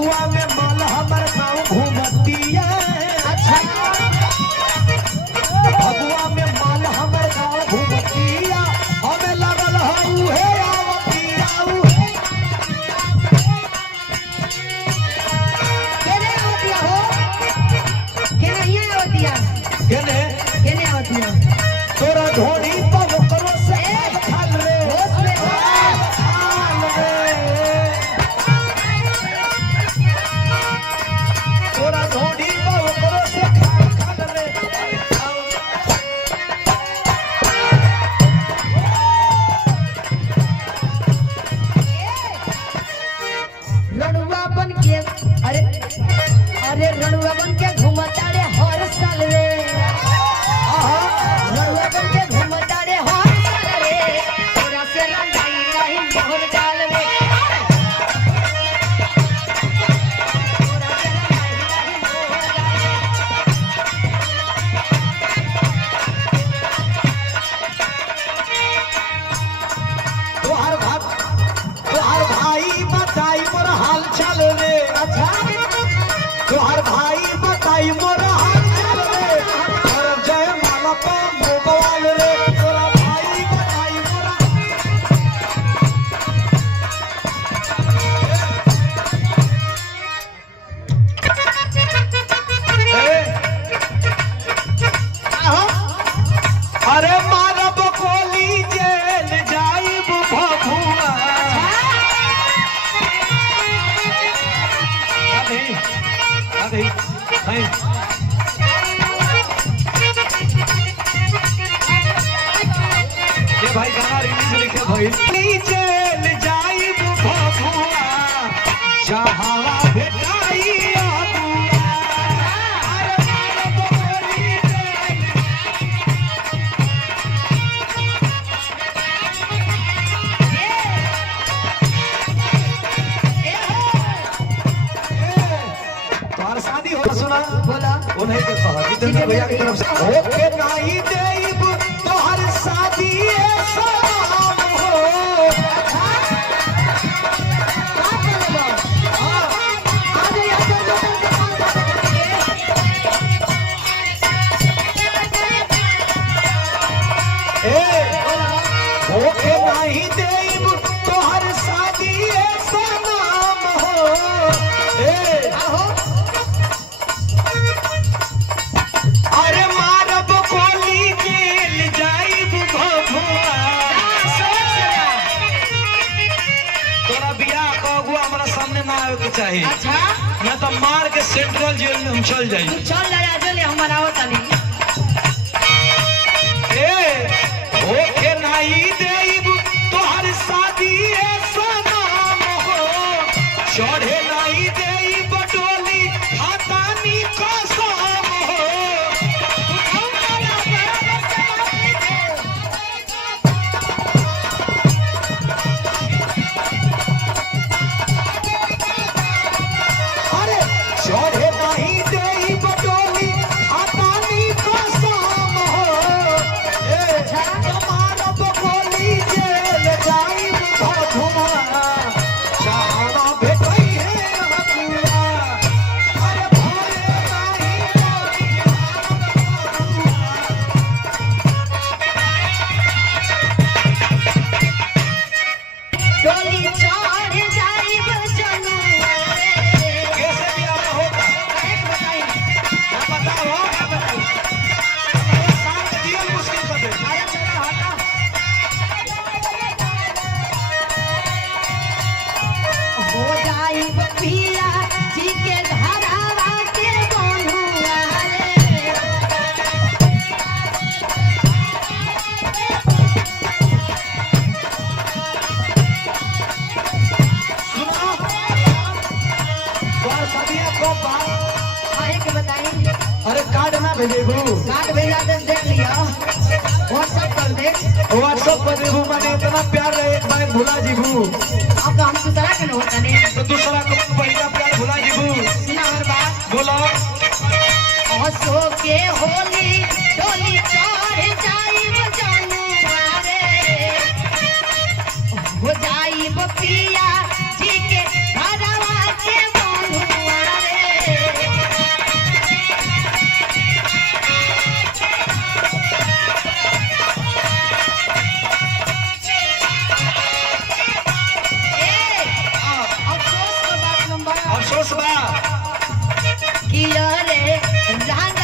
फगुआ में माल हमर गाँव घूमतिया। अच्छा फगुआ में माल हमर गाँव घूमतिया हमें लगल है आवतिया। केने आवतिया हो केने ये आवतिया केने आवतिया तोरा ढोड़ी पर करो से खाल रे होश में तोरा ढोड़ी पर करो से खाल रे। रणुआ बन के अरे अरे रणुआ बन के घूमता रे हर साल रे रणुआ बन के घूमता रे हर साल रे तोरा से रंगाई नहीं मोहर डाल रे तोरा से रंगाई नहीं मोहर डाल तोहर भाई बताई मोर हाल चाल रे। अच्छा तोहर भाई बताई मोर हाल चाल रे और जय माला पे मोबाइल रे तोरा भाई बताई मोर अरे मारब कोली जेल जाइब भभुआ। अरे नहीं ये भाई गाना रिलीज लिखे भाई जेल जाइब भभुआ जहावा भेटाई अबुआ। अरे मारब कोली जेल तुम्हारा शादी हो सुना बोला वो नहीं तो कहा जितेंद्र भैया की तरफ से ओके नहीं देब तोहर शादी सलाम हो। ओके नहीं देब तोहर शादी सलाम हो। अरे मारब कोली जेल जाइब भभुआ। तोरा बियाह का अगुआ हमारा सामने ना आवे के चाहिए। अच्छा मैं तो मार के सेंट्रल जेल में हम चल जाई। तू चल जा जल्दी हमारा होता नहीं ओके नहीं देब तोहर शादी सलाम हो। चढ़े नहीं देब डोली हाथानी कसम हो। अरे चढ़े नहीं देब डोली हाथानी कसम हो। मारब कोली जेल जाइब भभुआ जहावा भेटई है अबुआ। अरे भोले डोली चढ़ जाइब जनुआ रे कैसे भी आना होता एक बताई ना बताओ ना बताओ शांत दिया मुश्किल कर दे। अरे चला हटा हो जाइब पिया जी के घरवा के बंधुआ रे सुनो तोहर शादी को बात आए के बताई अरे कार्ड ना भेजेबू कार्ड भेजा दे देख लिया व्हाट्सएप कर दे व्हाट्सएप पर देबू माने इतना प्यार रहे एक बार भुला जीबू अब तो हम दूसरा के न होता नहीं तो दूसरा को पहला प्यार भुला जीबू। सुना हर बात बोलो हंसो के होली डोली चढ़ जाइब जनुआ रे हो जाइब पिया जी के घरवा के बंधुआ अफसोस बा कि अरे रान